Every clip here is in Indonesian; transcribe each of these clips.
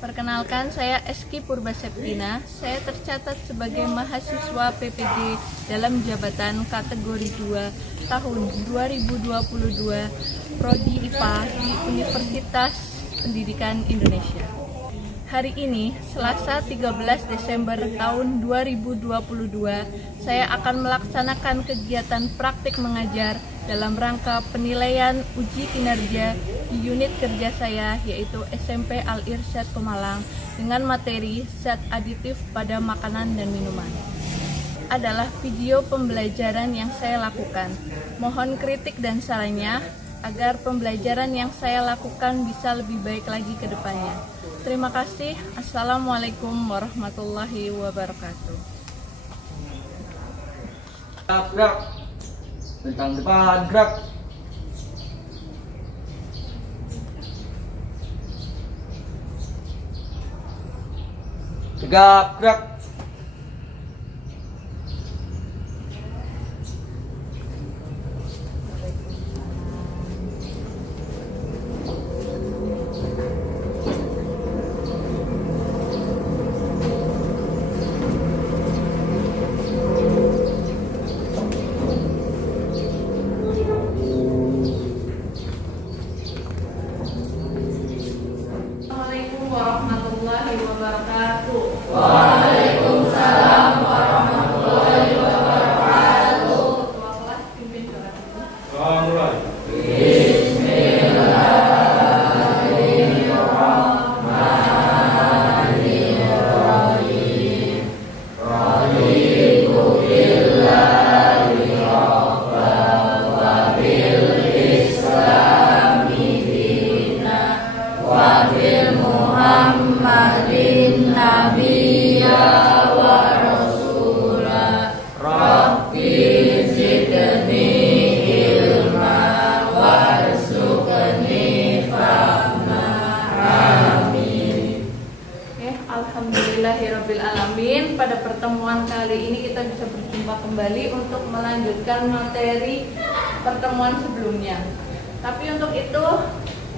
Perkenalkan, saya Eski Purba Septina. Saya tercatat sebagai mahasiswa PPD dalam jabatan kategori 2 tahun 2022 Prodi IPA di Universitas Pendidikan Indonesia. Hari ini, Selasa 13 Desember tahun 2022, saya akan melaksanakan kegiatan praktik mengajar dalam rangka penilaian uji kinerja di unit kerja saya, yaitu SMP Al-Irsyad Pemalang, dengan materi zat aditif pada makanan dan minuman. Adalah video pembelajaran yang saya lakukan. Mohon kritik dan sarannya agar pembelajaran yang saya lakukan bisa lebih baik lagi ke depannya. Terima kasih. Assalamualaikum warahmatullahi wabarakatuh. Gerak, bentang depan, gerak. Tegap, gerak. Warahmatullahi wabarakatuh. Waalaikumsalam warahmatullahi wabarakatuh. Ketua kelas pimpin doa dulu. Mulai. Bismillahirrahmanirrahim. Raditu billahi rabban wa bil islami dinan wa bil Muhammadin nabiyya wa rasula. Rabbi zidni ilma warzuqni fahma. Amin. Oke, alhamdulillahirabbil alamin. Pada pertemuan kali ini kita bisa berjumpa kembali untuk melanjutkan materi pertemuan sebelumnya. Tapi untuk itu,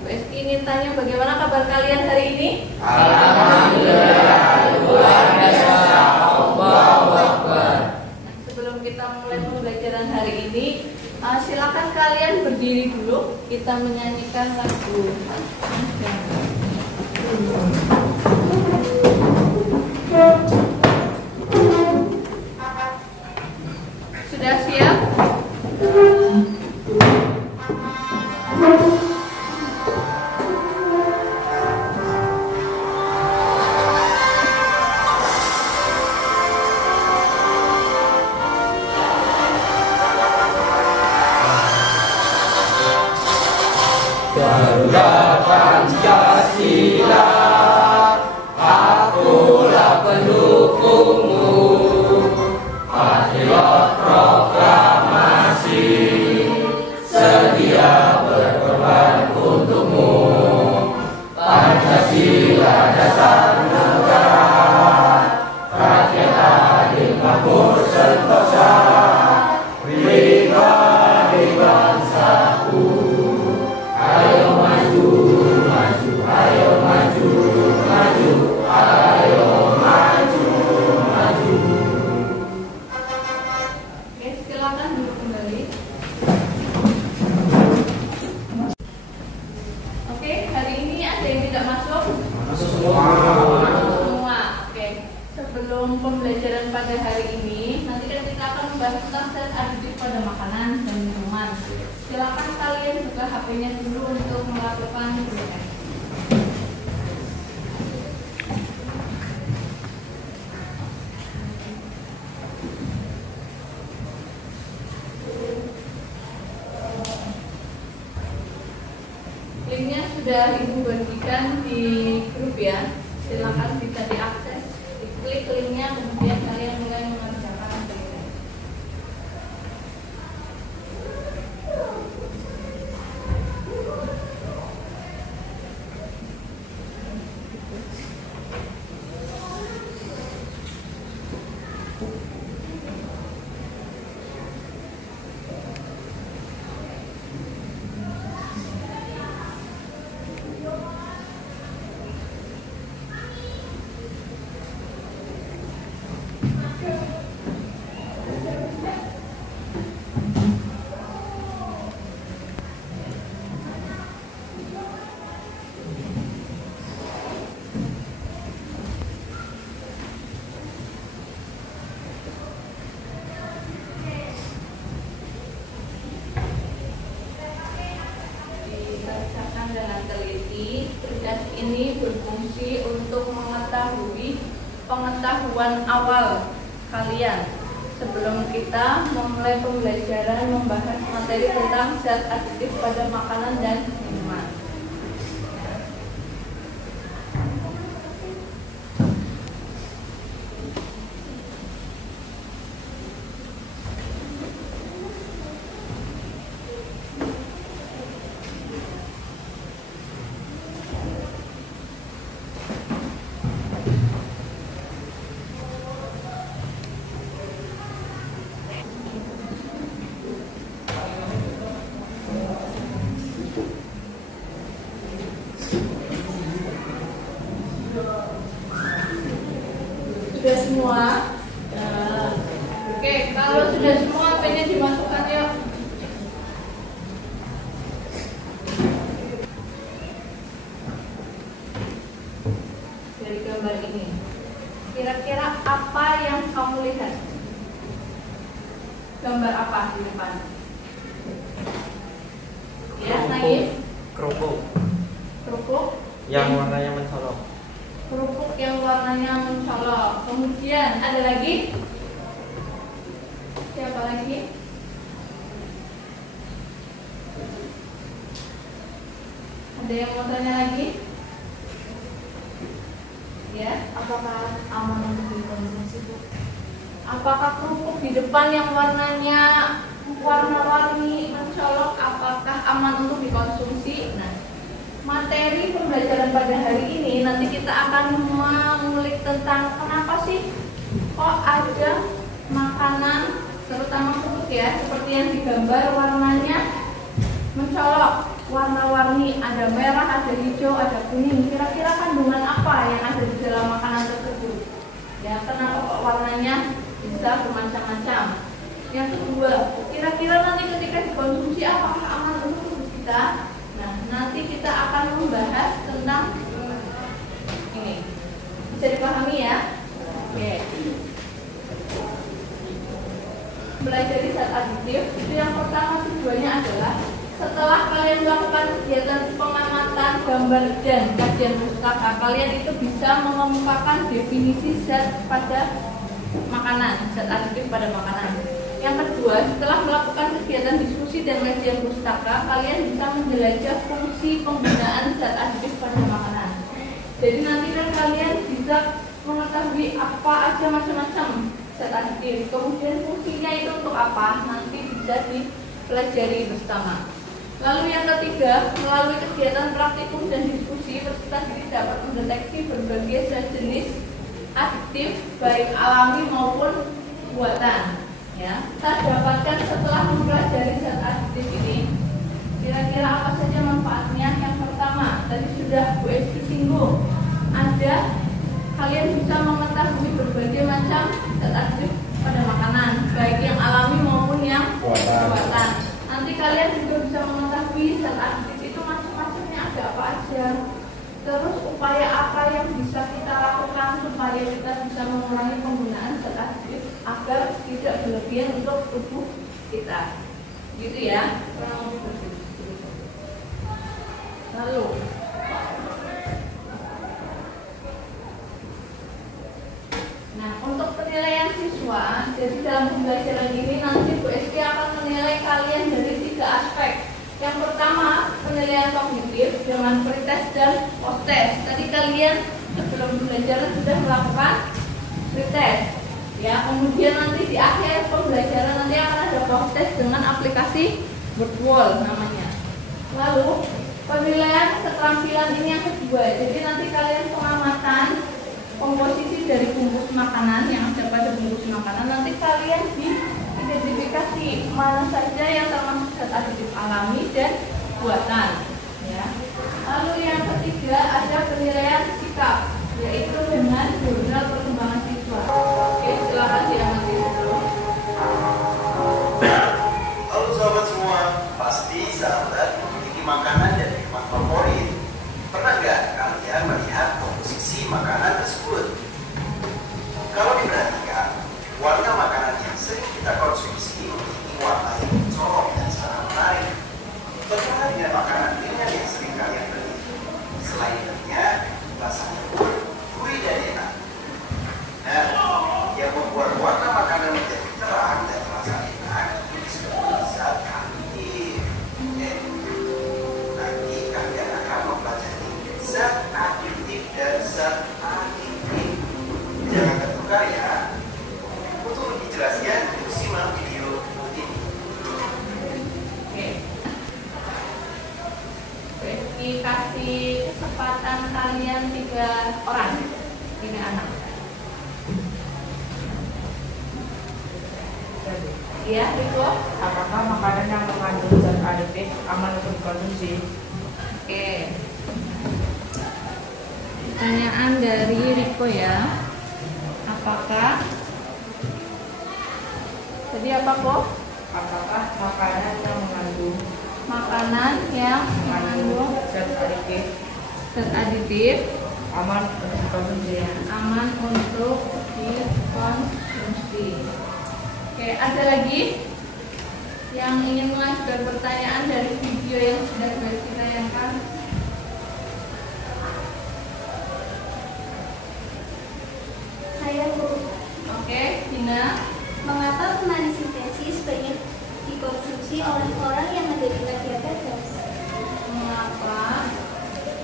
Bu Eski ingin tanya bagaimana kabar kalian hari ini? Alhamdulillah, luar biasa. Allahu Akbar. Nah, sebelum kita mulai pembelajaran hari ini, silakan kalian berdiri dulu. Kita menyanyikan lagu. Sudah siap? Garuda Pancasila, akulah pendukungmu. Patriot proklamasi, sedia berkorban untukmu. Pancasila dasar negara, rakyat adil makmur sentosa, pribadi bangsaku. Ayo maju, maju, ayo maju, maju, ayo maju, maju. Oke, silakan duduk kembali. Oke, hari ini ada yang tidak masuk? Masuk semua. Masuk semua. Oke. Sebelum pembelajaran pada hari ini, nanti kan kita akan membahas tentang zat aditif pada makanan dan minuman. Silakan kalian buka HP-nya dulu untuk melakukan PDS. Linknya sudah Ibu bagikan di grup ya. Silakan bisa diakses. Diklik linknya, kemudian kalian mulai mengerjakan PDS. pengetahuan awal kalian sebelum kita memulai pembelajaran membahas materi tentang zat aditif pada makanan dan minuman. Sudah semua? Oke, kalau sudah semua pennya dimasukkan yuk. Dari gambar ini, kira-kira apa yang kamu lihat? Gambar apa di depan? Ya, Naif? Kerupuk Kerupuk yang warnanya mencolok. Kerupuk yang warnanya mencolok. Kemudian ada lagi? Siapa lagi? Ada yang mau tanya lagi? Ya, Apakah aman untuk dikonsumsi, Bu? apakah kerupuk di depan yang warnanya warna-warni mencolok apakah aman untuk dikonsumsi? Nah, materi pembelajaran pada hari ini nanti kita akan mengulik tentang kenapa sih kok ada makanan terutama kerupuk ya seperti yang digambar warnanya mencolok, warna-warni, ada merah, ada hijau, ada kuning. Kira-kira kandungan apa yang ada di dalam makanan tersebut? Ya, kenapa kok warnanya bisa bermacam-macam? Yang kedua, kira-kira nanti ketika dikonsumsi apakah aman untuk tubuh kita? Nah, nanti kita akan membahas tentang ini. Bisa dipahami ya? Oke. Belajar zat aditif itu yang pertama tujuannya adalah setelah kalian melakukan kegiatan pengamatan gambar dan kajian pustaka, kalian itu bisa mengemukakan definisi zat pada makanan, zat aditif pada makanan. Yang kedua, setelah melakukan kegiatan diskusi dan kajian pustaka, kalian bisa menjelajah fungsi penggunaan zat aditif pada makanan. Jadi nanti kan kalian bisa mengetahui apa aja macam-macam zat aditif. Kemudian fungsinya itu untuk apa? Nanti bisa dipelajari bersama. Lalu yang ketiga, melalui kegiatan praktikum dan diskusi, peserta didik dapat mendeteksi berbagai zat jenis aditif baik alami maupun buatan. Ya, kita dapatkan setelah mempelajari zat aditif ini. Kira-kira apa saja manfaatnya? Yang pertama, tadi sudah Bu Esti singgung, ada kalian bisa mengetahui berbagai macam zat aditif pada makanan, baik yang alami maupun yang buatan. Nanti kalian juga bisa mengetahui zat aditif itu macam-macamnya ada apa aja. Terus upaya apa yang bisa kita lakukan supaya kita bisa mengurangi penggunaan zat aditif agar tidak berlebihan untuk tubuh kita, gitu ya. Kurang lebih begitu. Lalu, nah untuk penilaian siswa, jadi dalam pembelajaran ini nanti Bu Eski akan menilai kalian dari 3 aspek. Yang pertama, penilaian kognitif dengan pretest dan post-test. Tadi kalian sebelum pembelajaran sudah melakukan pretest. Ya, kemudian nanti di akhir pembelajaran nanti akan ada post-test dengan aplikasi Wordwall namanya. Lalu, penilaian keterampilan ini yang kedua. Jadi nanti kalian pengamatan komposisi dari bungkus makanan yang ada pada bungkus makanan. Nanti kalian diidentifikasi mana saja yang termasuk zat aditif alami dan buatan. Ya. Lalu yang ketiga ada penilaian sikap, yaitu dengan jurnal perkembangan siswa. Oke, silakan diamati dulu. Halo sobat semua, pasti sahabat memiliki makanan dan minuman favorit. Pernah nggak kalian melihat komposisi makanan tersebut? Kalau diperhatikan, warna makanan yang sering kita konsumsi memiliki warna yang mencolok dan sangat menarik. Bagaimana dengan makanan ringan yang sering kalian beli? Selain renyah, rasanya pun gurih dan enak. kalian 3 orang, 3 anak. Iya, Riko. Apakah makanan yang mengandung zat aditif aman untuk dikonsumsi? Oke. Pertanyaan dari Riko ya. Apakah tadi apa kok? Apakah makanan yang mengandung zat aditif aman untuk dikonsumsi? Aman untuk dikonsumsi. Oke, ada lagi yang ingin mengajukan pertanyaan dari video yang sudah kita tayangkan? Saya Bu. Oke, Dina. Mengapa pemanis sintesis banyak dikonsumsi oleh orang yang menderita diabetes? Mengapa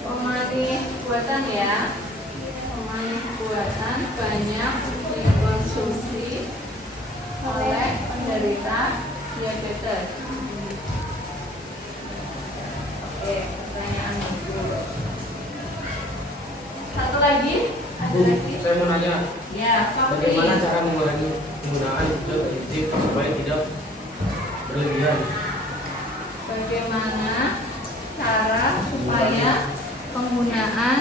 pemanis buatan ya? Pemanis buatan banyak dikonsumsi oleh penderita diabetes. Oke, pertanyaan itu. Satu lagi, ada Bu, lagi. saya mau nanya, Ya, Fahri. bagaimana cara mengurangi penggunaan zat aditif supaya tidak berlebihan? Bagaimana cara supaya penggunaan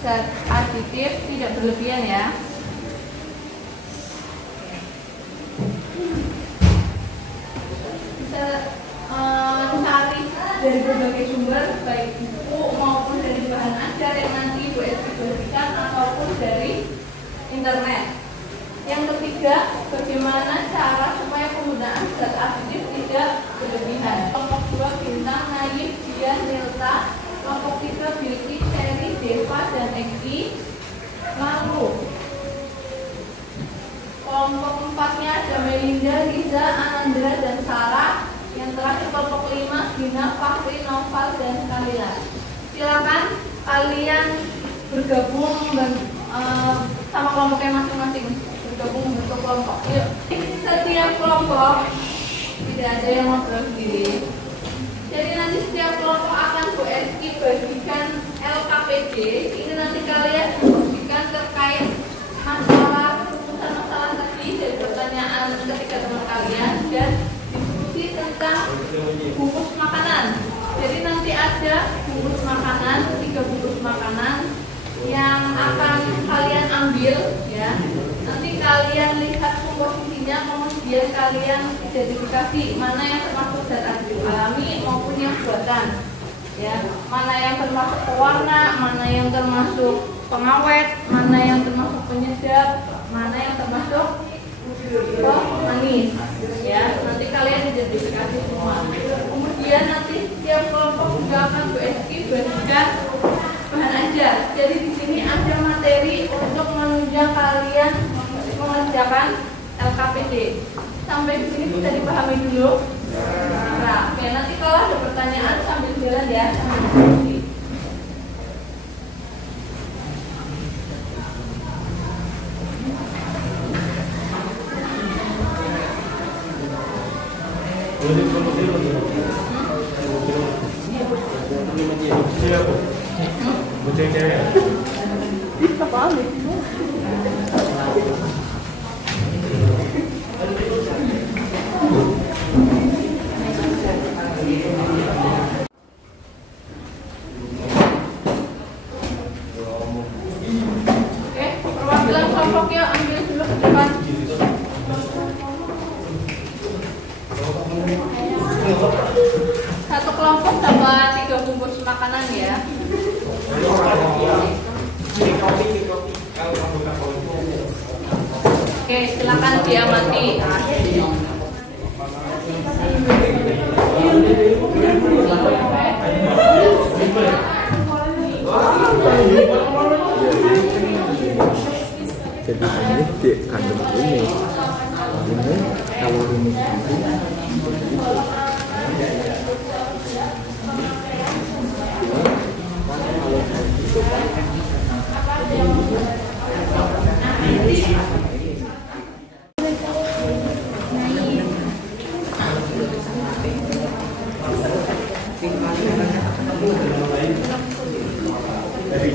zat aditif tidak berlebihan ya? Bisa cari dari berbagai sumber, baik buku maupun dari bahan ajar yang nanti Ibu Esti berikan ataupun dari internet. Yang ketiga, bagaimana cara supaya penggunaan zat aditif tidak berlebihan. Kelompok 2 Bintang, Naif, Dian, Delta. Kelompok 3 Bilki, Cherry, Deva, dan Egi. Lalu kelompok 4-nya ada Melinda, Liza, Anandra, dan Sarah. Yang terakhir kelompok 5 Gina, Fahri, Noval, dan Kalila. Silakan kalian bergabung sama kelompoknya masing-masing, bergabung membentuk kelompok. Yuk. Setiap kelompok tidak ada yang ngobrol sendiri. Jadi nanti setiap kelompok akan Bu Eski bagikan LKPD. Ini nanti kalian diskusikan terkait masalah tadi dari pertanyaan ketika teman kalian dan diskusi tentang bungkus makanan. Jadi nanti ada bungkus makanan, 3 bungkus makanan yang akan kalian ambil ya. Nanti kalian lihat komposisinya, kemudian kalian identifikasi mana yang termasuk zat aditif alami maupun yang buatan ya. Mana yang termasuk pewarna, mana yang termasuk pengawet, mana yang termasuk penyedap, mana yang termasuk manis ya. Nanti kalian identifikasi semua. Kemudian nanti setiap kelompok juga akan Bu Eski berikan bahan ajar. Jadi di sini ada materi untuk menunjang kalian mengerjakan LKPD. Sampai di sini bisa dipahami dulu. Nah, oke, nanti kalau ada pertanyaan sambil jalan ya, sambil diskusi. Oke, perwakilan kelompok yuk ambil dulu ke depan. Satu kelompok dapat 3 bungkus makanan ya. Oke, silakan diamati. Jadi ini dikandung ini kalau rumus Jadi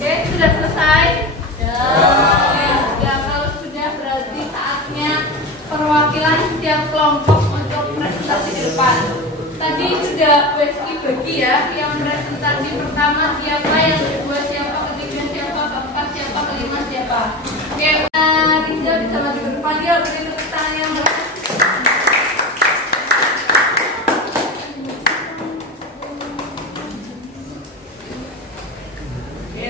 Oke, sudah selesai? Ya, kalau sudah berarti saatnya perwakilan setiap kelompok untuk presentasi di depan. Tadi sudah Weski bagi ya, yang presentasi pertama siapa, yang kedua siapa, ketiga siapa, keempat siapa, kelima siapa. Oke, Rizal bisa maju ke depan, dia beri tepuk tangan yang berat.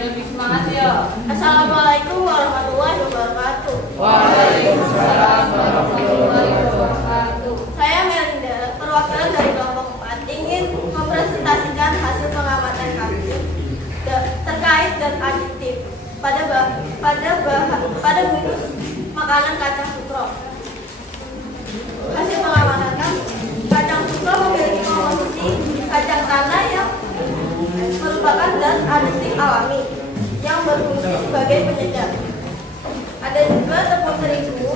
Lebih semangat ya. Assalamualaikum warahmatullahi wabarakatuh. Waalaikumsalam warahmatullahi wabarakatuh. Saya Melinda, perwakilan dari kelompok 4, ingin mempresentasikan hasil pengamatan kami terkait zat aditif pada bungkus makanan kacang sukro. Hasil pengamatan kami, kacang sukro memiliki komposisi kacang tanah yang merupakan zat aditif alami yang berfungsi sebagai penyedap. Ada juga tepung terigu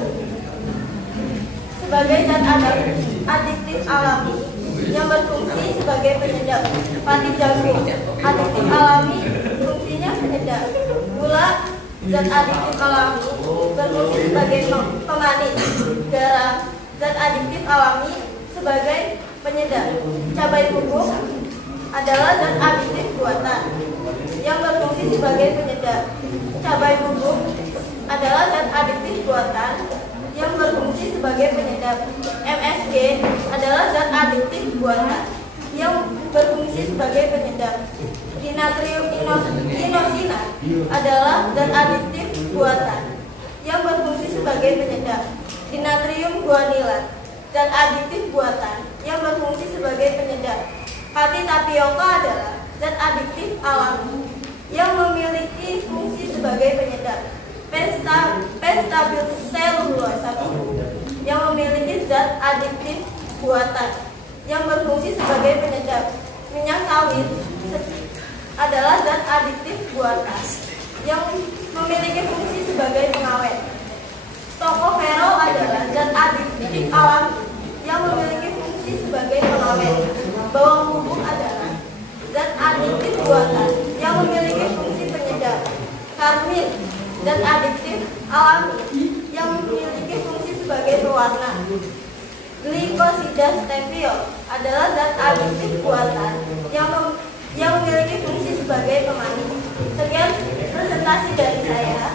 sebagai zat adiktif alami yang berfungsi sebagai penyedap. Pati jagung adiktif alami fungsinya penyedap. Gula zat adiktif alami berfungsi sebagai pemanis. Garam zat adiktif alami sebagai penyedap. Cabai bubuk adalah zat adiktif buatan yang berfungsi sebagai penyedap. Cabai bubuk adalah zat adiktif buatan yang berfungsi sebagai penyedap. MSG adalah zat adiktif buatan yang berfungsi sebagai penyedap. Dinatrium inosinat adalah zat adiktif buatan yang berfungsi sebagai penyedap. Dinatrium guanilat zat adiktif buatan yang berfungsi sebagai penyedap. Pati tapioka adalah zat adiktif alami yang memiliki fungsi sebagai penyedap. Penstabil selulosa yang memiliki zat adiktif buatan yang berfungsi sebagai penyedap. Minyak sawit adalah zat adiktif buatan yang memiliki fungsi sebagai pengawet. Tocopherol adalah zat adiktif alami yang memiliki fungsi sebagai pengawet. Bawang bubuk adalah zat adiktif buatan yang memiliki fungsi penyedap. Karmin zat adiktif alami yang memiliki fungsi sebagai pewarna. Glikosida stevia adalah zat adiktif buatan yang memiliki fungsi sebagai pemanis. Sekian presentasi dari saya.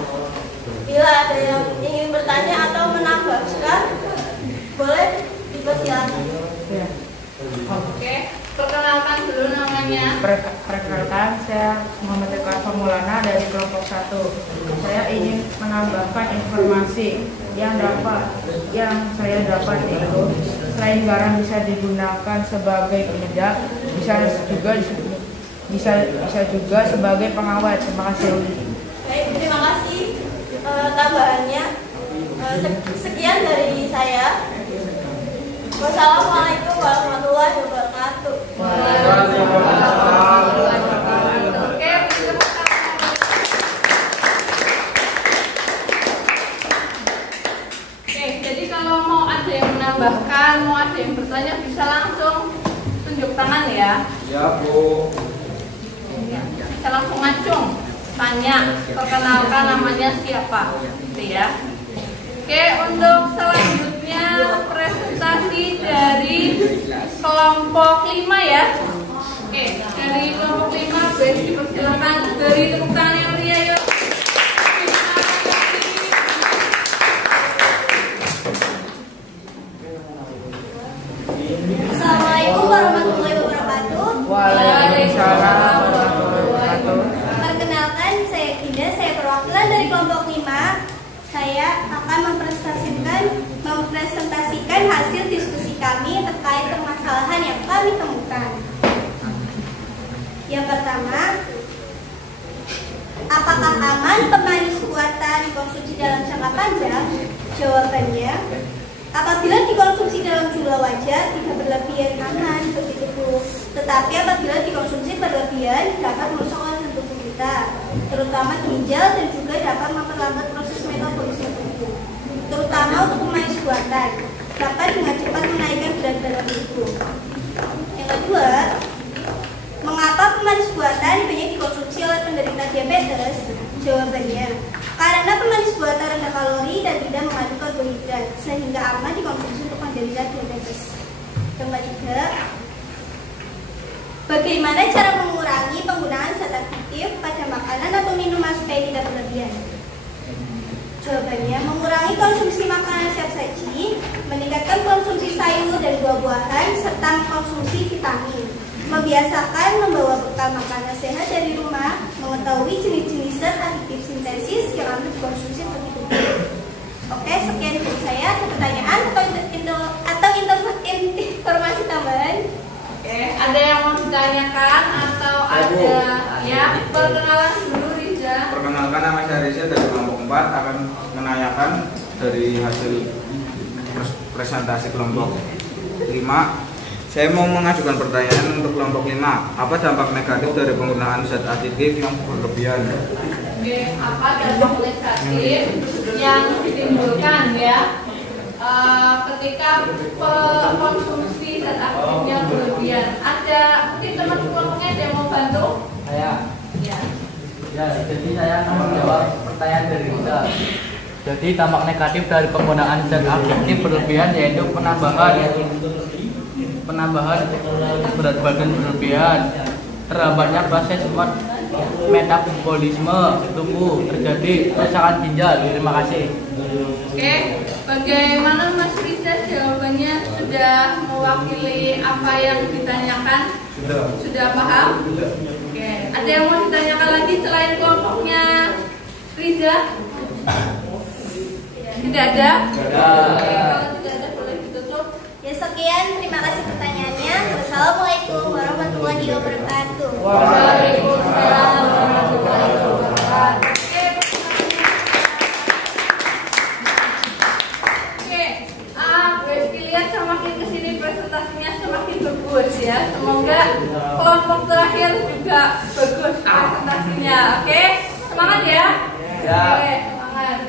Bila ada yang ingin bertanya atau menambahkan, boleh dipersilakan. Oke, perkenalkan dulu namanya. Perkenalkan, saya Muhammad Eka Famulana dari kelompok 1. Saya ingin menambahkan informasi yang saya dapat itu selain garam bisa digunakan sebagai penyedap, bisa juga sebagai pengawet. Terima kasih. Baik, terima kasih tambahannya. Sekian dari saya. Wassalamualaikum warahmatullahi wabarakatuh. Oke, jadi kalau mau ada yang menambahkan, mau ada yang bertanya, bisa langsung tunjuk tangan ya. Ya, Bu. Bisa langsung ngacung, tanya, perkenalkan namanya siapa, gitu ya. Oke, untuk selanjutnya presentasi dari kelompok 5 ya. Oke, dari kelompok 5 boleh dipersilakan, beri tepuk tangan yang meriah yuk. Assalamualaikum warahmatullahi wabarakatuh. Waalaikumsalam warahmatullahi wabarakatuh. Perkenalkan, saya Kinda, saya perwakilan dari kelompok 5. Saya akan mempresentasikan hasil diskusi kami terkait permasalahan yang kami temukan. Yang pertama, apakah aman pemanis buatan dikonsumsi dalam jangka panjang? Jawabannya, apabila dikonsumsi dalam jumlah wajar tidak berlebihan aman, begitu Bu. Tetapi apabila dikonsumsi berlebihan dapat merusak organ tubuh kita, terutama ginjal, dan juga dapat memperlambat proses metabolisme tubuh, terutama untuk pemanis buatan, dapat dengan cepat menaikkan berat badan tubuh. Yang kedua, mengapa pemanis buatan banyak dikonsumsi oleh penderita diabetes? Jawabannya, karena pemanis buatan rendah kalori dan tidak mengandung karbohidrat, sehingga aman dikonsumsi untuk penderita diabetes. Yang ketiga, bagaimana cara mengurangi penggunaan zat aktif pada makanan atau minuman supaya tidak berlebihan? Jawabannya, mengurangi konsumsi makanan siap saji, meningkatkan konsumsi sayur dan buah-buahan, serta mengkonsumsi vitamin. Membiasakan membawa bekal makanan sehat dari rumah, mengetahui jenis-jenis zat aditif sintesis yang harus dikonsumsi untuk tubuh. Oke, sekian dari saya. Ada pertanyaan atau informasi tambahan? Oke, ada yang mau ditanyakan atau ada ya? Perkenalan dulu Riza. Perkenalkan, nama saya Riza dari kelompok 4 akan menanyakan dari hasil presentasi kelompok 5. Saya mau mengajukan pertanyaan untuk kelompok 5. Apa dampak negatif dari penggunaan zat aditif yang berlebihan? Oke, apa dampak negatif yang ditimbulkan ya ketika konsumsi zat aktif yang berlebihan? Ada mungkin teman kelompoknya ada yang mau bantu? Saya. Ya. Ya, jadi saya akan menjawab pertanyaan dari Riza. Jadi dampak negatif dari penggunaan zat aktif berlebihan yaitu penambahan berat badan berlebihan, terhambatnya proses metabolisme tubuh, terjadi kerusakan ginjal. Terima kasih. Oke, bagaimana Mas Riza jawabannya? Sudah mewakili apa yang ditanyakan? Sudah paham? Oke, ada yang mau ditanyakan lagi selain kelompoknya Riza? Tidak ada? Oke, kalau tidak ada boleh ditutup. Ya, sekian. Terima kasih pertanyaannya. Wassalamualaikum warahmatullahi wabarakatuh. Waalaikumsalam warahmatullahi wabarakatuh. Oke, lihat semakin kesini presentasinya semakin bagus ya. Semoga kelompok terakhir juga bagus presentasinya. Oke, semangat ya. Oke, semangat.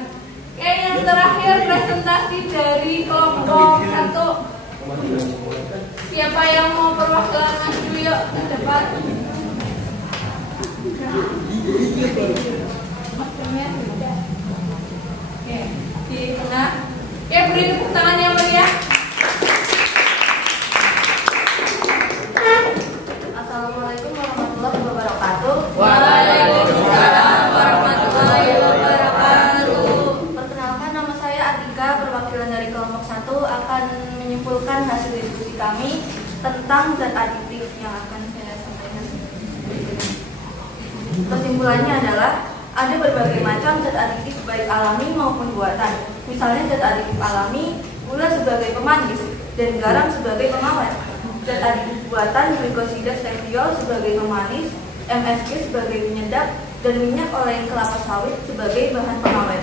Oke, yang terakhir presentasi dari kelompok 1. Siapa yang mau perwakilan maju yuk ke depan. Oke, di tengah. Oke, beri tepuk tangan yang meriah. Assalamualaikum warahmatullahi wabarakatuh. Waalaikumsalam warahmatullahi wabarakatuh. Perkenalkan, nama saya Atika, perwakilan dari kelompok 1 akan menyimpulkan hasil diskusi kami tentang zat aditif yang akan saya sampaikan. Kesimpulannya adalah ada berbagai macam zat aditif baik alami maupun buatan. Misalnya zat aditif alami, gula sebagai pemanis, dan garam sebagai pengawet. Zat aditif buatan glikosida stevia sebagai pemanis, MSG sebagai penyedap, dan minyak oranye kelapa sawit sebagai bahan pengawet.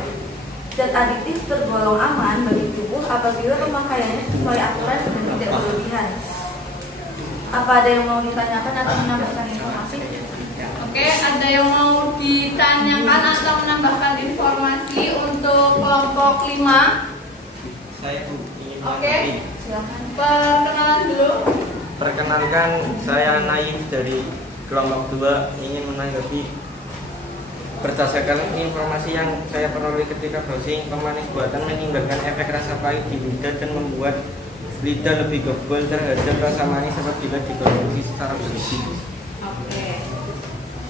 Zat aditif tergolong aman bagi tubuh apabila pemakaiannya sesuai aturan dan tidak berlebihan. Apa ada yang mau ditanyakan atau menambahkan informasi? Oke, ada yang mau ditanyakan atau menambahkan informasi untuk kelompok 5? Saya ingin Oke, Silakan. perkenalan dulu. Perkenalkan, saya Naif dari kelompok 2 ingin menanggapi berdasarkan informasi yang saya peroleh ketika browsing. Pemanis buatan menimbulkan efek rasa pahit di lidah dan membuat lidah lebih kebal terhadap rasa manis apabila dikonsumsi secara berlebih. Oke.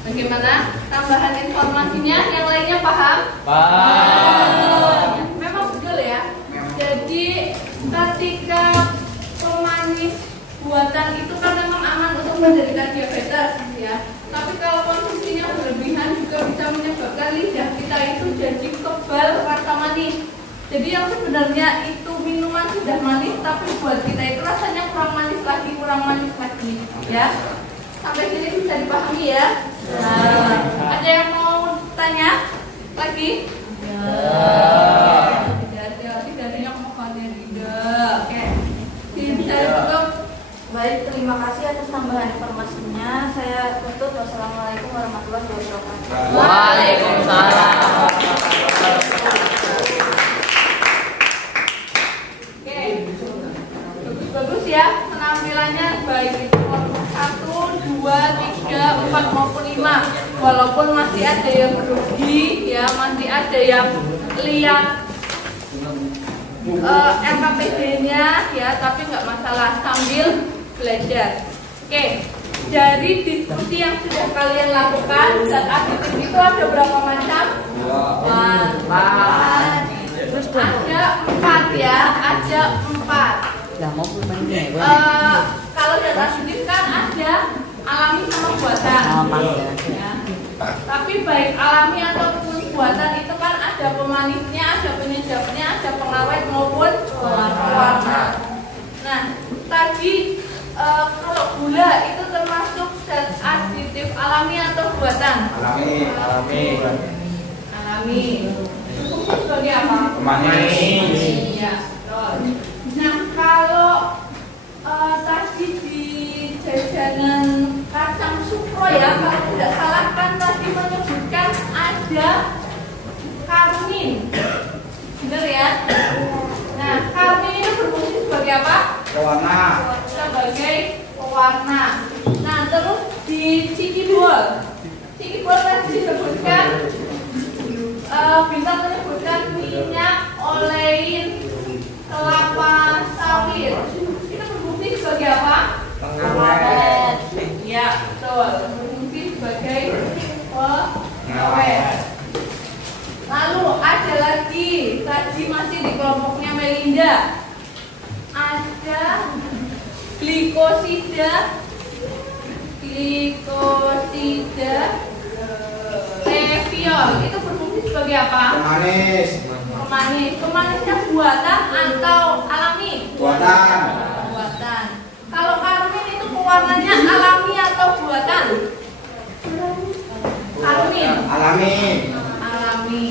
Bagaimana tambahan informasinya? Yang lainnya paham? Paham. Memang betul ya. Jadi ketika pemanis buatan itu kan memang aman untuk menderita diabetes ya. Tapi kalau konsumsinya berlebihan juga bisa menyebabkan lidah kita itu jadi kebal rasa manis. Jadi yang sebenarnya itu minuman sudah manis, tapi buat kita itu rasanya kurang manis lagi ya. Sampai sini bisa dipahami ya. Nah, ada yang mau tanya lagi? Tidak ada yang mau tanya tidak. Oke. Bisa cukup. Baik, terima kasih atas tambahan informasinya. Saya tutup. Wassalamualaikum warahmatullahi wabarakatuh. Waalaikumsalam. Oke. Bagus ya penampilannya, baik itu kelompok 1, 2, 3, 4 maupun 5. Walaupun masih ada yang grogi ya, masih ada yang lihat LKPD-nya ya, tapi nggak masalah, sambil belajar. Oke, dari diskusi yang sudah kalian lakukan, zat aditif itu ada berapa macam? Ada 4 ya, ada 4. Kalau zat aditif kan ada alami sama buatan. Ya. Tapi baik alami ataupun buatan itu kan ada pemanisnya, ada penyedapnya, ada pengawet maupun pewarna. Nah, tadi kalau gula itu termasuk zat aditif alami atau buatan? Alami. Fungsi sebagai apa? Pemanis. Iya. Nah, kalau tadi di jajanan kacang sukro ya, kalau tidak salah kan tadi menyebutkan ada karmin, benar ya? Nah, karmin itu berfungsi sebagai apa? Pewarna. Sebagai pewarna. Nah, terus di cikibul tadi disebutkan bisa menyebutkan minyak olein kelapa sawit. Itu berfungsi sebagai apa? Pengawet. Ya, betul. Berfungsi sebagai pengawet. Lalu ada lagi, tadi masih di kelompoknya Melinda. Ada glikosida steviol. Itu berfungsi sebagai apa? Pemanis. Pemanisnya buatan atau alami? Buatan. Kalau karmin itu pewarnanya alami atau buatan? Karmin. Alami.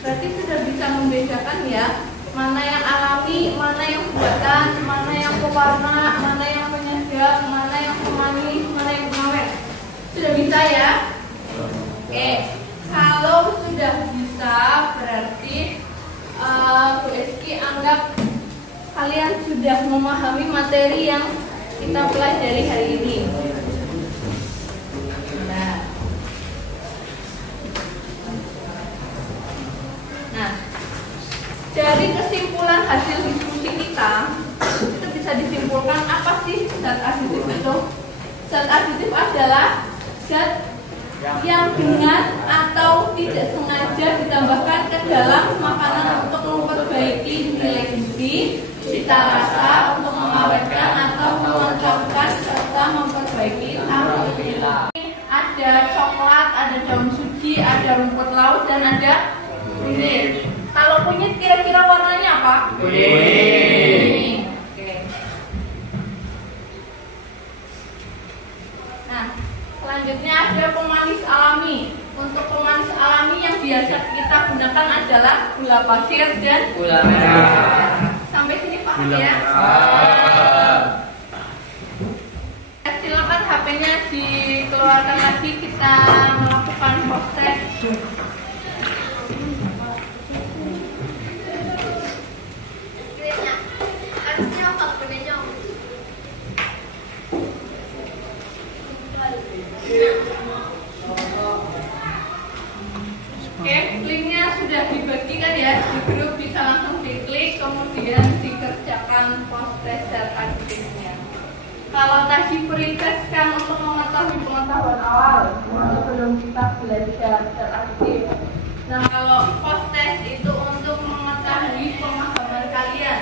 Berarti sudah bisa membedakan ya, mana yang alami, mana yang buatan, mana yang pewarna, mana yang penyedap, mana yang pemanis, mana yang pengawet. Sudah bisa ya? Oke. Kalau sudah bisa, berarti Bu Eski anggap kalian sudah memahami materi yang kita pelajari hari ini. Nah, dari kesimpulan hasil diskusi kita, itu bisa disimpulkan apa sih zat aditif itu? Zat aditif adalah zat yang dengan atau tidak sengaja ditambahkan ke dalam makanan untuk memperbaiki nilai gizi, cita rasa, untuk mengawetkan atau melengkapkan serta memperbaiki tampilan. Ada coklat, ada daun suji, ada rumput laut, dan ada kunyit. Kalau kunyit kira-kira warnanya apa? Kuning. Oke. Nah, selanjutnya ada pemanis alami. Untuk pemanis alami yang biasa kita gunakan adalah gula pasir dan Gula merah. Sampai sini paham ya? Silakan HP-nya dikeluarkan lagi, kita melakukan proses. Oke, linknya sudah dibagikan ya di grup, bisa langsung diklik kemudian dikerjakan proses zat aktifnya. Kalau tadi peritaskan untuk mengetahui pengetahuan awal sebelum kita belajar zat aktif. Nah, kalau post test itu untuk mengetahui pemahaman kalian,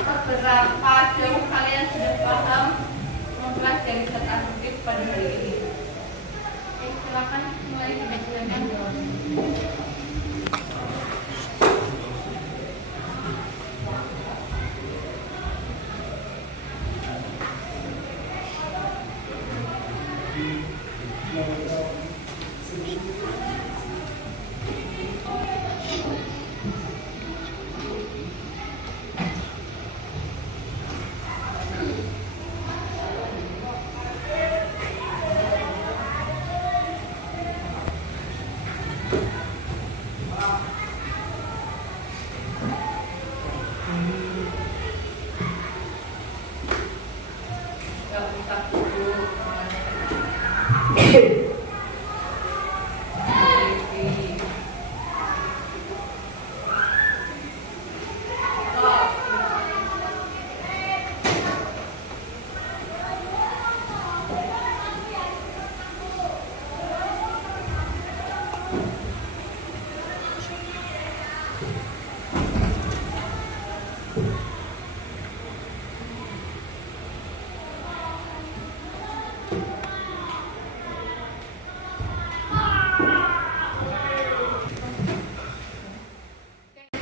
seberapa jauh kalian sudah paham mempelajari zat aktif pada hari ini. Oke, silakan mulai dibacakan.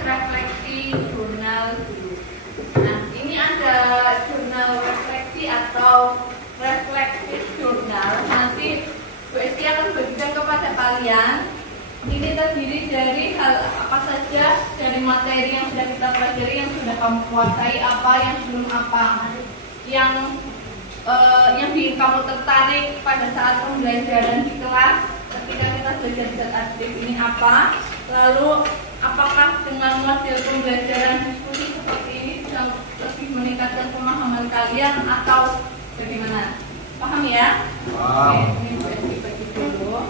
Refleksi jurnal dulu. Nah, ini ada jurnal refleksi atau refleksi jurnal. Nanti Bu Esti akan bagikan kepada kalian. Ini terdiri dari hal apa saja dari materi yang sudah kita pelajari, yang sudah kamu kuasai, apa yang belum, apa yang bikin kamu tertarik pada saat pembelajaran di kelas ketika kita belajar zat aktif ini apa. Lalu apakah dengan model pembelajaran diskusi seperti ini bisa lebih meningkatkan pemahaman kalian atau bagaimana? Paham ya? Oke, ini Bu Esti bagi dulu.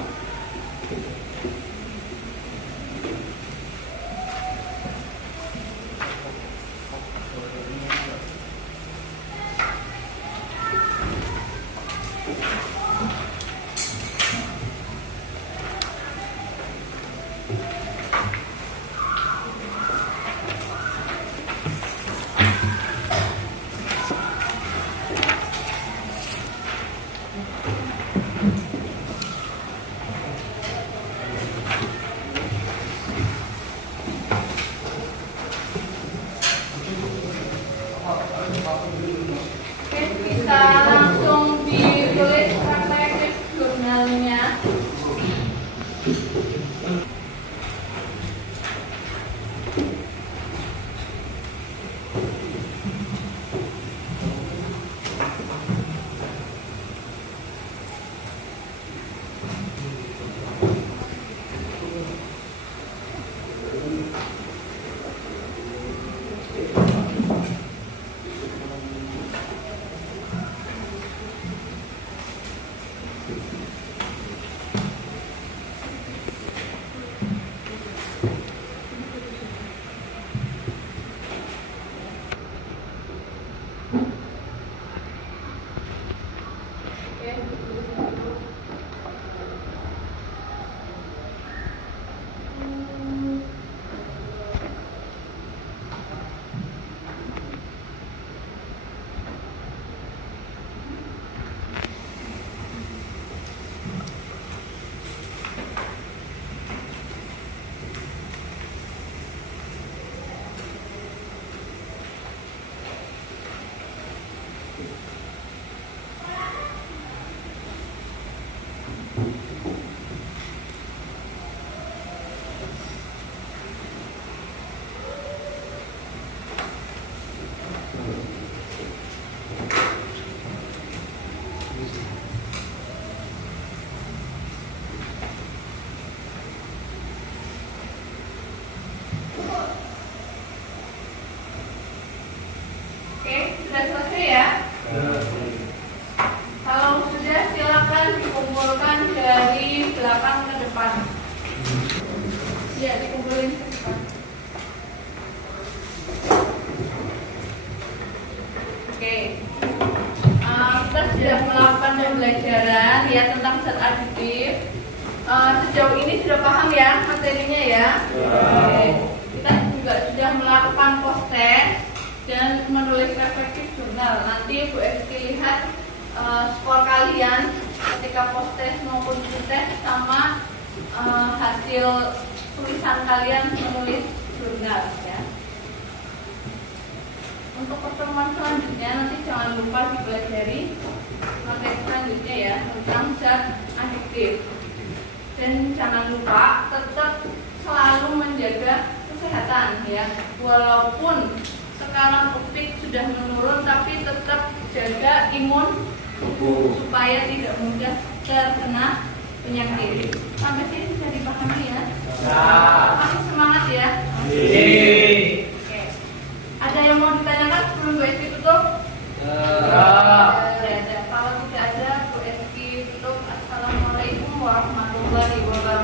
Bisa langsung ditulis refleksi jurnalnya. Oke, sudah selesai ya? Kalau sudah, silakan dikumpulkan dari belakang ke depan. Ya, dikumpulin ke depan. Oke, kita sudah melakukan pembelajaran ya tentang zat aditif. Sejauh ini sudah paham ya materinya ya? Oke. Kita juga sudah melakukan post-test dan menulis reflektif jurnal. Nanti Bu Eski lihat skor kalian ketika post-test maupun pre-test sama hasil tulisan kalian menulis jurnal ya. Untuk pertemuan selanjutnya nanti jangan lupa dipelajari materi selanjutnya ya tentang zat adiktif. Dan jangan lupa tetap selalu menjaga kesehatan ya. Walaupun sekarang COVID sudah menurun, tapi tetap jaga imun tubuh supaya tidak mudah terkena penyakit. Sampai sini bisa dipahami ya? Masih semangat ya? Oke. Ada yang mau ditanyakan sebelum Bu Eski tutup? Kalau tidak ada, Bu Eski tutup. Assalamualaikum warahmatullahi wabarakatuh.